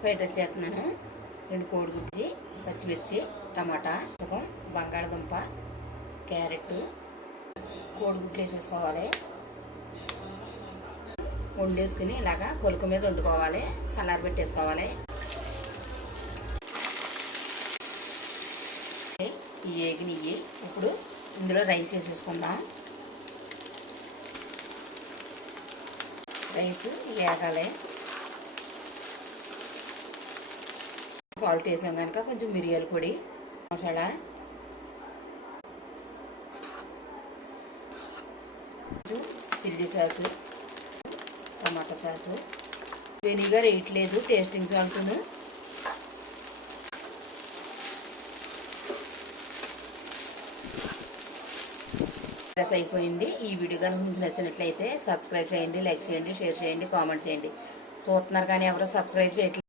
Fried rice చేస్తున్నాను. 2 కోడిగుడ్జి, పచ్చిమిర్చి, టమాటా, సగం బంగాళదుంప, క్యారెట్, కోడిగుడ్లు వేసేసుకోవాలి. వండేసుకుని ఇలాగా పొలుకు మీద వండుకోవాలి. సలార్ పెట్టేసుకోవాలి. ఈ నెయ్యి ఇప్పుడు ఇందులో రైస్ వేసేసుకుందాం. రైస్ వేగాలి. సాల్ట్ వేసాం కనుక కొంచెం మిరియాల పొడి, మసాలా, కొంచెం చిల్లీ సాసు, టమాటా సాసు, వెనిగర్ వేయట్లేదు, టేస్టింగ్ సాల్ట్ను. ప్రెస్ అయిపోయింది. ఈ వీడియో కనుక మీకు నచ్చినట్లయితే సబ్స్క్రైబ్ చేయండి, లైక్ చేయండి, షేర్ చేయండి, కామెంట్ చేయండి. చూస్తున్నారు కానీ ఎవరు సబ్స్క్రైబ్ చేయట్లేదు.